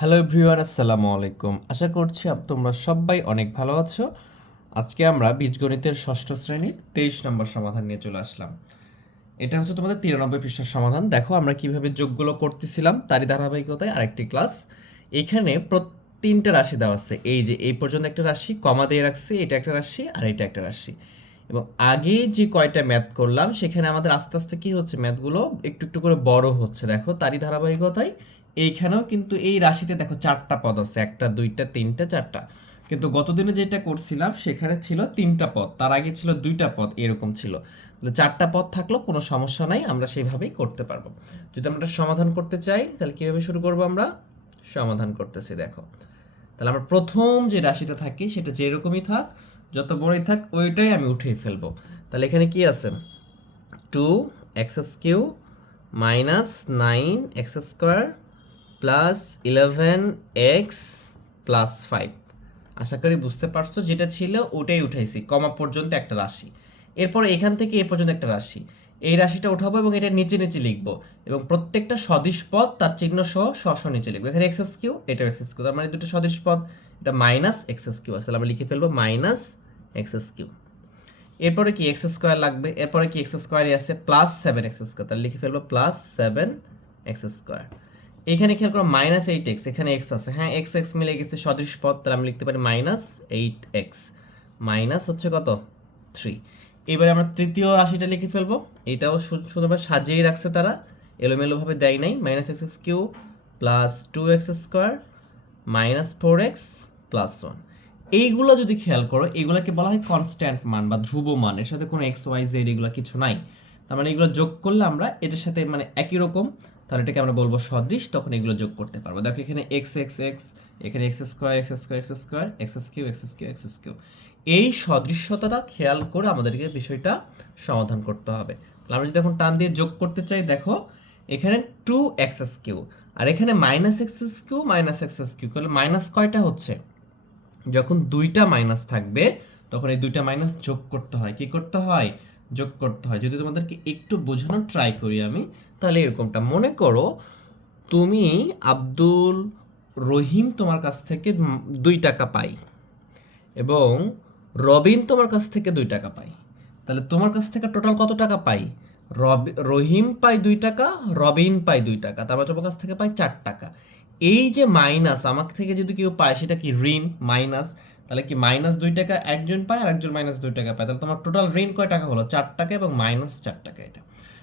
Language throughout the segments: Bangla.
হ্যালো এভরিওয়ান আসসালামু আলাইকুম। আশা করছি তোমরা সবাই অনেক ভালো আছো। আজকে আমরা বীজগণিতের ষষ্ঠ শ্রেণির তেইশ নম্বর সমাধান নিয়ে চলে আসলাম। এটা হচ্ছে তোমাদের তিরানব্বই পৃষ্ঠার সমাধান। দেখো আমরা কীভাবে যোগগুলো করতেছিলাম, তারই ধারাবাহিকতায় আরেকটি ক্লাস এখানে তিনটা রাশি দেওয়া আছে। এই যে, এই পর্যন্ত একটা রাশি, কমা দিয়ে রাখছি, এটা একটা রাশি, আর এটা একটা রাশি। এবং আগে যে কয়টা ম্যাথ করলাম, সেখানে আমাদের আস্তে আস্তে কি হচ্ছে ম্যাথগুলো একটু একটু করে বড় হচ্ছে। দেখো, তারই ধারাবাহিকতায় এইখানেও কিন্তু এই রাশিতে দেখো চারটা পদ আছে, একটা, দুইটা, তিনটা, চারটা। কিন্তু গতদিনে যেটা করছিলাম, সেখানে ছিল তিনটা পদ। তার আগে ছিল দুইটা পদ, এরকম ছিল। তাহলে চারটা পদ থাকলেও কোনো সমস্যা নাই, আমরা সেইভাবেই করতে পারব। যদি আমরা সমাধান করতে চাই, তাহলে কীভাবে শুরু করব আমরা? সমাধান করতেছি, দেখো। তাহলে আমার প্রথম যে রাশিটা থাকে, সেটা যেরকমই থাক, যত বড়ই থাক, ওইটাই আমি উঠিয়ে ফেলব। তাহলে এখানে কি আছে? Two x cube minus nine x square plus eleven x plus five আশা করি বুঝতে পারছ, যেটা ছিল ওটাই উঠাইছি, কমা পর্যন্ত একটা রাশি। এরপর এখান থেকে এ পর্যন্ত একটা রাশি। এই রাশিটা উঠাবো এবং এটা নিচে নিচে লিখব এবং প্রত্যেকটা সদিশ পদ তার চিহ্ন সহ স্ব নিচে লিখব। এখানে এক্সএস কিউ এটা এক্সএস কিউ তার মানে দুটো সদিশ পদ, এটা মাইনাস এক্সএস কিউ আসলে আমরা লিখে ফেলব মাইনাস এক্সএস কিউ এরপরে কি এক্স স্কোয়ার লাগবে? এরপরে কি এক্স স্কোয়ারই আছে প্লাস সেভেন এক্স স্কোয়ার তাহলে লিখে ফেলব প্লাস সেভেন এক্স স্কোয়ার এখানে খেয়াল করো মাইনাস এইট এক্স এখানে এক্স আছে। হ্যাঁ এক্স এক্স মিলে গেছে সদৃশ পদ, তাহলে আমি লিখতে পারি মাইনাস এইট এক্স মাইনাস হচ্ছে কত? থ্রি এবারে আমরা তৃতীয় রাশিটা লিখে ফেলব। এটাও সুন্দরভাবে সাজিয়ে রাখছে তারা। এলোমেলোভাবে দেয় নাই। Minus x x q plus two x square minus four x plus one এইগুলো যদি খেয়াল করো, এগুলোকে বলা হয় কনস্ট্যান্ট মান বা ধ্রুব মান। এর সাথে কোনো এক্স ওয়াই জেড এগুলো কিছু নাই। তার মানে এগুলো যোগ করলে আমরা এটার সাথে মানে একই রকম তাহলে এটাকে আমরা বলব সদৃশ, তখন এগুলো যোগ করতে পারব। দেখো এখানে এক্স এক্স এক্স এখানে x square x square x square x q x q x q এই সদৃশ্যতাটা খেয়াল করে আমাদেরকে বিষয়টা সমাধান করতে হবে। তাহলে আমরা যদি এখন টান দিয়ে যোগ করতে চাই, দেখো এখানে টু এক্সএস কিউ আর এখানে minus x s q minus x s q তাহলে মাইনাস কয়টা হচ্ছে? যখন দুইটা মাইনাস থাকবে, তখন এই দুইটা মাইনাস যোগ করতে হয়। কি করতে হয়? যোগ করতে হয়। যদি তোমাদেরকে একটু বোঝানোর ট্রাই করি আমি, তাহলে এরকমটা। মনে করো তুমি আব্দুল রহিম তোমার কাছ থেকে দুই টাকা পাই এবং রবিন তোমার কাছ থেকে দুই টাকা পাই তাহলে তোমার কাছ থেকে টোটাল কত টাকা পাই রব, রহিম পাই দুই টাকা, রবিন পাই দুই টাকা। তারপর তোমার কাছ থেকে পাই চার টাকা। এই যে মাইনাস আমার থেকে যদি কেউ পায়, সেটা কি ঋণ? মাইনাস তাহলে কি মাইনাস দুই টাকা একজন পায় আর একজন মাইনাস দুই টাকা পায়? তাহলে তোমার টোটাল ঋণ কয় টাকা হলো? চার টাকা এবং মাইনাস চার টাকা এটা।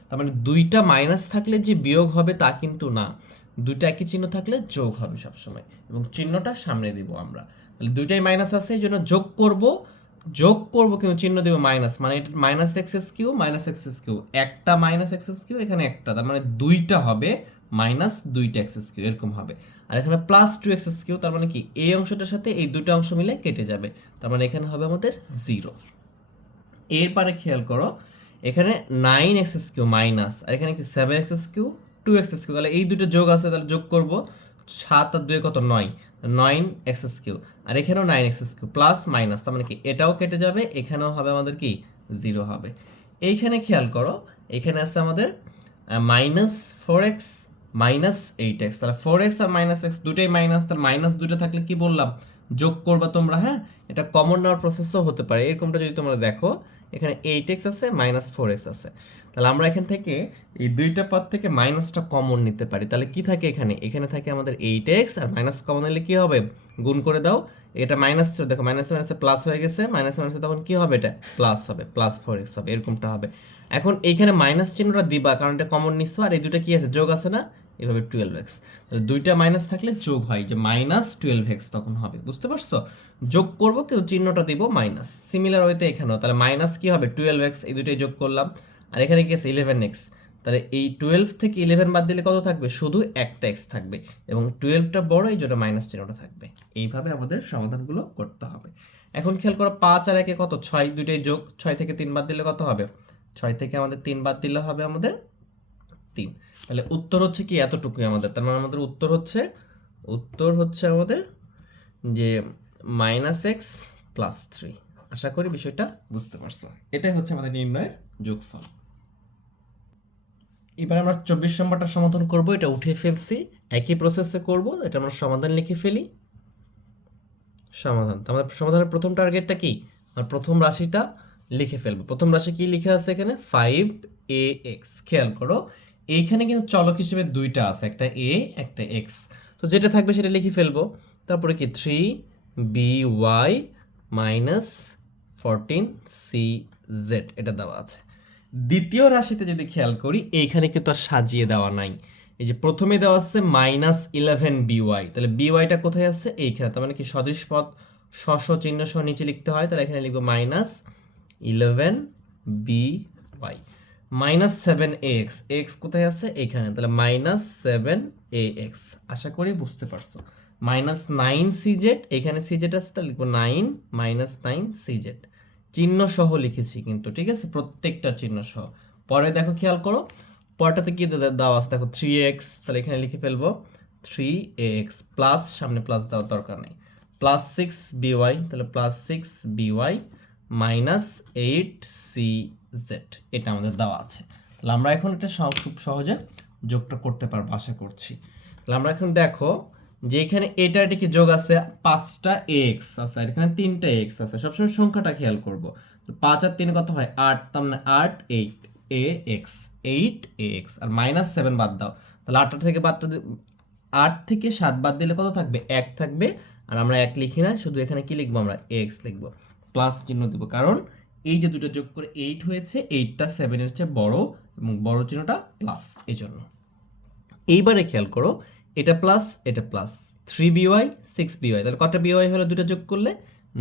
তার মানে দুইটা মাইনাস থাকলে যে বিয়োগ হবে তা কিন্তু না। দুইটা একই চিহ্ন থাকলে যোগ হবে সবসময়। এবং চিহ্নটা সামনে দিব আমরা। তাহলে দুইটাই মাইনাস আছে, এই জন্য যোগ করব। যোগ করব কিন্তু চিহ্ন দেব মাইনাস মানে এটা minus x s q minus x s q একটা মাইনাস এক্স এস কিউ এখানে একটা। তার মানে দুইটা হবে মাইনাস দুইটা এক্স এস কিউ এরকম হবে। আর এখানে প্লাস টু এক্স কিউ তার মানে কি? এই অংশটার সাথে এই দুটো অংশ মিলে কেটে যাবে। তার মানে এখানে হবে আমাদের জিরো এরপরে খেয়াল করো, এখানে nine x s q minus আর এখানে কি seven x s q two x s q তাহলে এই দুটো যোগ আছে, তাহলে যোগ করব সাত আর দুই কত? নয়। নয় এক্সএস কিউ আর এখানেও nine x s q plus minus তার মানে কি? এটাও কেটে যাবে, এখানেও হবে আমাদের কি? জিরো হবে। এইখানে খেয়াল করো, এখানে আছে আমাদের minus four x minus eight x তাহলে ফোর এক্স আর মাইনাস এক্স দুটোই মাইনাস তার মাইনাস দুটো থাকলে কি বললাম? যোগ করবা তোমরা হ্যাঁ? এটা কমন নেওয়ার প্রসেসও হতে পারে। এরকমটা যদি তোমরা দেখো, এখানে এইট এক্স আছে মাইনাস ফোর এক্স আছে। তাহলে আমরা এখান থেকে এই দুইটা পদ থেকে মাইনাসটা কমন নিতে পারি। তাহলে কি থাকে এখানে? এখানে থাকে আমাদের এইট এক্স আর মাইনাস কমন নিলে কি হবে? গুণ করে দাও। এটা মাইনাস দেখো মাইনাস মাইনাসে প্লাস হয়ে গেছে। মাইনাস মাইনাসে তখন কি হবে এটা? প্লাস হবে প্লাস ফোর এক্স হবে, এরকমটা হবে। এখন এইখানে মাইনাস চিহ্নটা দিবা, কারণ এটা কমন নিচ্ছ আর এই দুটো কি আছে? যোগ আছে না? এভাবে টুয়েলভ এক্স তাহলে দুইটা মাইনাস থাকলে যোগ হয় যে মাইনাস টুয়েলভ এক্স তখন হবে, বুঝতে পারছ? যোগ করব, কিন্তু চিহ্নটা দিব মাইনাস সিমিলার ওয়েতে এখানেও, তাহলে মাইনাস কি হবে? টুয়েলভ এক্স এই দুইটাই যোগ করলাম। আর এখানে কি আছে? ইলেভেন এক্স তাহলে এই টুয়েলভ থেকে ইলেভেন বাদ দিলে কত থাকবে? শুধু একটা এক্স থাকবে। এবং টুয়েলভটা বড়, এই জন্য মাইনাস চিহ্নটা থাকবে। এইভাবে আমাদের সমাধানগুলো করতে হবে। এখন খেয়াল করো, পাঁচ আর একে কত? ছয়, দুইটাই যোগ। ছয় থেকে তিন বাদ দিলে কত হবে? ছয় থেকে আমাদের তিন বাদ দিলে হবে আমাদের তিন। তাহলে উত্তর হচ্ছে কি এতটুকুই আমাদের। তার মানে আমাদের উত্তর হচ্ছে উত্তর হচ্ছে আমাদের যে মাইনাস এক্স প্লাস থ্রি আশা করি বিষয়টা বুঝতে পারছ। এটাই হচ্ছে আমাদের নির্ণয়ের যোগফল। এবার আমরা চব্বিশ নম্বরটা সমাধান করব। এটা উঠে ফেলছি। একই প্রসেসে করব। এটা আমরা সমাধান লিখে ফেলি। সমাধান। আমাদের সমাধানের প্রথম টার্গেটটা কি? আর প্রথম রাশিটা লিখে ফেলব। প্রথম রাশি কি লিখে আছে এখানে? ফাইভ এ এক্স খেয়াল করো এইখানে কিন্তু চলক হিসেবে দুইটা আছে, একটা এ একটা এক্স তো যেটা থাকবে সেটা লিখে ফেলব। তারপরে কি? Three b y minus fourteen c z এটা দেওয়া আছে। দ্বিতীয় রাশিতে যদি খেয়াল করি, এইখানে কিন্তু আর সাজিয়ে দেওয়া নাই। এই যে প্রথমে দেওয়া আছে মাইনাস ইলেভেন বিওয়াই তাহলে বিওয়াইটা কোথায় আছে? এইখানে। তার মানে কি সদৃশ পদ শশ চিহ্ন সহ নিচে লিখতে হয়, তাহলে এখানে লিখব minus eleven b y minus seven a x x কোথায় আছে? এইখানে। তাহলে মাইনাস সেভেন এ এক্স। আশা করি বুঝতে পারছ। মাইনাস নাইন সি জেড, এখানে সি জেড আছে, তাহলে লিখব nine minus nine c z. চিহ্ন সহ লিখেছি কিন্তু, ঠিক আছে? প্রত্যেকটা চিহ্ন সহ। পরে দেখো খেয়াল করো। পরটাতে কি দে- দেওয়া আছে? দেখো থ্রি এক্স, তাহলে এখানে লিখে ফেলব। থ্রি এক্স প্লাস, সামনে প্লাস দেওয়ার দরকার নেই। প্লাস সিক্স বিওয়াই তাহলে plus six b y minus eight c z এটা আমাদের দেওয়া আছে। তাহলে আমরা এখন এটা খুব সহজে যোগটা করতে পারব, আশা করছি। তাহলে আমরা এখন দেখো যে এখানে এটা এটা কি যোগ আছে? পাঁচটা এক্স আছে, আর এখানে তিনটা এক্স আছে। সবসময় সংখ্যাটা খেয়াল করব। তো পাঁচ আর তিনে কত হয়? আট, তার মানে আট eight a x eight a x R minus seven বাদ দাও। তাহলে আটটা থেকে বাদটা আট থেকে সাত বাদ দিলে কত থাকবে? এক থাকবে। আর আমরা এক লিখি না, শুধু এখানে কি লিখব আমরা? এক্স লিখব। প্লাস চিহ্ন দেবো, কারণ এই যে দুটো যোগ করে এইট হয়েছে এইটটা সেভেনের চেয়ে বড় এবং বড় চিহ্নটা প্লাস এই জন্য এইবারে খেয়াল করো, এটা প্লাস এটা plus three b y six b y তাহলে কটা বিওয়াই হলো দুটো যোগ করলে?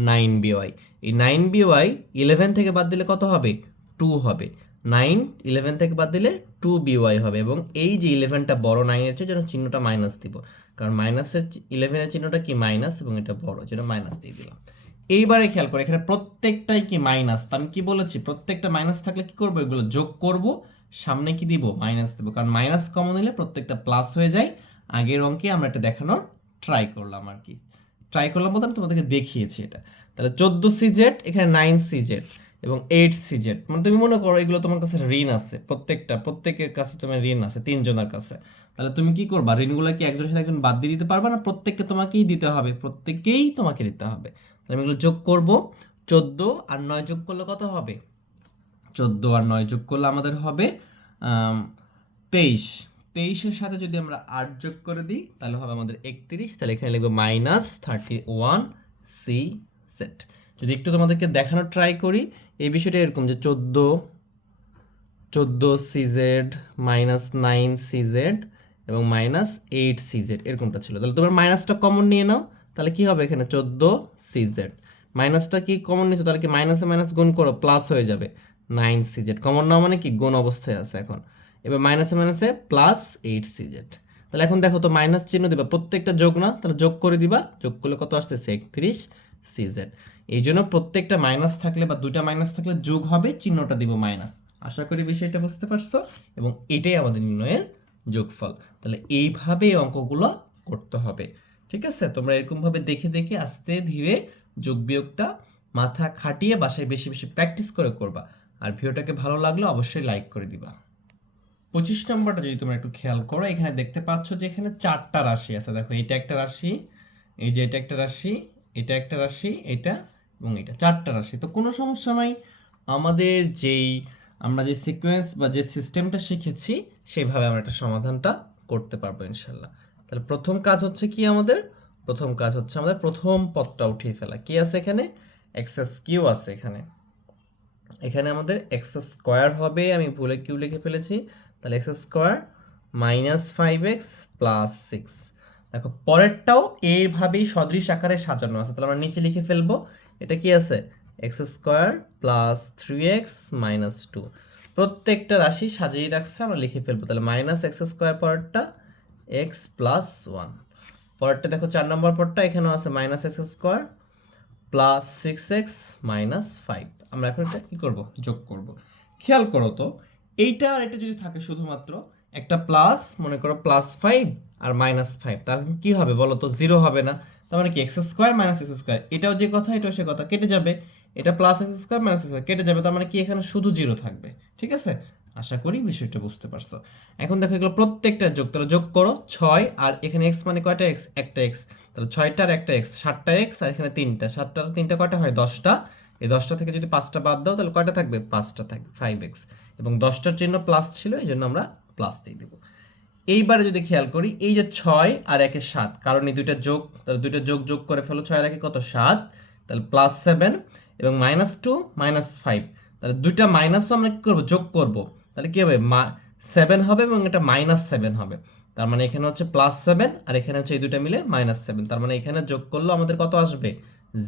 নাইন বিওয়াই এই নাইন বিওয়াই ইলেভেন থেকে বাদ দিলে কত হবে? টু হবে। নাইন ইলেভেন থেকে বাদ দিলে টু বিওয়াই হবে এবং এই যে ইলেভেনটা বড় নাইনের চেয়ে যেন চিহ্নটা মাইনাস দিব। কারণ মাইনাসের ইলেভেনের চিহ্নটা কি মাইনাস এবং এটা বড়, যেটা মাইনাস দিয়ে দিলাম। এইবারে খেয়াল করে, এখানে প্রত্যেকটাই কি মাইনাস আমি কি বলেছি? প্রত্যেকটা মাইনাস থাকলে কি করব? এগুলো যোগ করব, সামনে কি দিব? মাইনাস দেবো। কারণ মাইনাস কমন নিলে প্রত্যেকটা প্লাস হয়ে যায়। আগের অঙ্কে আমরা এটা দেখানোর ট্রাই করলাম আর কি। ট্রাই করলাম বলতে আমি তোমাদেরকে দেখিয়েছি এটা। তাহলে চোদ্দ সিজেট এখানে নাইন সিজেট এবং এইট সিজেট মানে তুমি মনে করো এগুলো তোমার কাছে ঋণ আছে। প্রত্যেকটা, প্রত্যেকের কাছে তোমার ঋণ আছে, তিনজনের কাছে। তাহলে তুমি কি করবা? ঋণগুলো কি একজনের সাথে একজন বাদ দিয়ে দিতে পারবা না? প্রত্যেককে তোমাকেই দিতে হবে। প্রত্যেককেই তোমাকে দিতে হবে। তাহলে আমি এগুলো যোগ করব। চোদ্দ আর নয় যোগ করলে কত হবে? চোদ্দ আর নয় যোগ করলে আমাদের হবে তেইশ। তেইশের সাথে যদি আমরা আট যোগ করে দিই, তাহলে হবে আমাদের একত্রিশ। তাহলে এখানে লিখব minus thirty one c set যদি একটু তোমাদেরকে দেখানোর ট্রাই করি, এই বিষয়টা এরকম যে চোদ্দ চোদ্দ সিজেড মাইনাস নাইন সিজেড এবং মাইনাস এইট সিজেড এরকমটা ছিল। তাহলে তোমার মাইনাসটা কমন নিয়ে নাও, তাহলে কি হবে এখানে? চোদ্দ সিজেড মাইনাসটা কি কমন নিয়েছো তাহলে কি মাইনাসে মাইনাস গুণ করো প্লাস হয়ে যাবে নাইন সিজেড কমন নাও মানে কি? গুণ অবস্থায় আছে এখন। এবার মাইনাসে মাইনাসে প্লাস এইট সিজেড তাহলে এখন দেখো তো মাইনাস চিহ্ন দিবা, প্রত্যেকটা যোগ না, তাহলে যোগ করে দিবা। যোগ করলে কত আসতেছে? একত্রিশ সিজেড এই জন্য প্রত্যেকটা মাইনাস থাকলে বা দুটা মাইনাস থাকলে যোগ হবে, চিহ্নটা দিব মাইনাস আশা করি বিষয়টা বুঝতে পারছ, এবং এটাই আমাদের নির্ণয়ের যোগফল। তাহলে এইভাবে এই অঙ্কগুলো করতে হবে। ঠিক আছে? তোমরা এরকমভাবে দেখে দেখে আস্তে ধীরে যোগ বিয়োগটা মাথা খাটিয়ে বাসায় বেশি বেশি প্র্যাকটিস করে করবা। আর ভিডিওটাকে ভালো লাগলে অবশ্যই লাইক করে দিবা। পঁচিশ নম্বরটা যদি তোমরা একটু খেয়াল করো, এখানে দেখতে পাচ্ছ যে এখানে চারটা রাশি আছে। দেখো, এটা একটা রাশি, এই যে এটা একটা রাশি, এটা একটা রাশি, এটা এবং এটা। চারটা রাশি। তো কোনো সমস্যা নাই। আমাদের যেই আমরা যে সিকোয়েন্স বা যে সিস্টেমটা শিখেছি সেইভাবে আমরা একটা সমাধানটা করতে পারব ইনশাল্লাহ। তাহলে প্রথম কাজ হচ্ছে কি আমাদের? প্রথম কাজ হচ্ছে আমাদের প্রথম পদটা উঠিয়ে ফেলা। কি আছে এখানে? এক্সেস কিউ আছে এখানে। এখানে আমাদের এক্স স্কোয়ার হবে, আমি ভুলে কিউ লিখে ফেলেছি। তাহলে x square minus five x plus six দেখো, পরেরটাও এইভাবেই সদৃশ আকারে সাজানো আছে। তাহলে আমরা নিচে লিখে ফেলব। এটা কি আছে? X square plus three x minus two. প্রত্যেকটা রাশি সাজিয়ে রাখছে, আমরা লিখে ফেলব। তাহলে মাইনাস এক্স স্কোয়ার পরেরটা এক্স প্লাস ওয়ান। পরেরটা দেখো চার নম্বর পরটা, এখানেও আছে minus x square plus six x minus five. আমরা এখন এটা কী করব? যোগ করব। খেয়াল করো তো, এইটা আর এটা যদি থাকে শুধুমাত্র, একটা প্লাস, মনে করো প্লাস ফাইভ আর মাইনাস ফাইভ তার কি হবে বলো তো? জিরো হবে না। তার মানে কি? X square minus x square. এটাও যে কথা, এটাও সে কথা। কেটে যাবে। এটা plus x square minus x কেটে যাবে, তার মানে কি এখানে শুধু জিরো থাকবে, ঠিক আছে? আশা করি বিষয়টা বুঝতে পারছ। এখন দেখো এগুলো প্রত্যেকটা যোগ, তাহলে যোগ করো ছয়, আর এখানে এক্স মানে কয়টা এক্স একটা এক্স তাহলে ছয়টা আর একটা এক্স সাতটা এক্স আর এখানে তিনটা। সাতটা আর তিনটা কয়টা হয়? দশটা। এই দশটা থেকে যদি পাঁচটা বাদ দাও, তাহলে কয়টা থাকবে? পাঁচটা থাকবে ফাইভ এক্স এবং দশটার চিহ্ন প্লাস ছিল, এই জন্য আমরা প্লাস দিয়ে দেবো। এইবারে যদি খেয়াল করি, এই যে ছয় আর একে সাত, কারণ এই দুইটা যোগ, তাহলে দুইটা যোগ যোগ করে ফেলো, ছয় আর একে কত? সাত। তাহলে প্লাস সেভেন এবং মাইনাস টু মাইনাস ফাইভ তাহলে দুইটা মাইনাসও আমরা কী করব? যোগ করব। তাহলে কী হবে? মা সেভেন হবে এবং এটা মাইনাস সেভেন হবে। তার মানে এখানে হচ্ছে প্লাস সেভেন আর এখানে হচ্ছে এই দুটা মিলে মাইনাস সেভেন তার মানে এখানে যোগ করলেও আমাদের কত আসবে?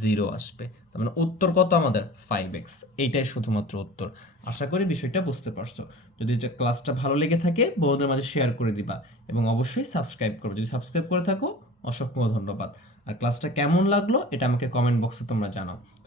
জিরো আসবে। তার মানে উত্তর কত আমাদের? ফাইভ এক্স এইটাই শুধুমাত্র উত্তর। আশা করি বিষয়টা বুঝতে পারছ। যদি এটা ক্লাসটা ভালো লেগে থাকে, বন্ধুদের মাঝে শেয়ার করে দিবা এবং অবশ্যই সাবস্ক্রাইব করো। যদি সাবস্ক্রাইব করে থাকো, অসংখ্য ধন্যবাদ। আর ক্লাসটা কেমন লাগল, এটা আমাকে কমেন্ট বক্সে তোমরা জানাও।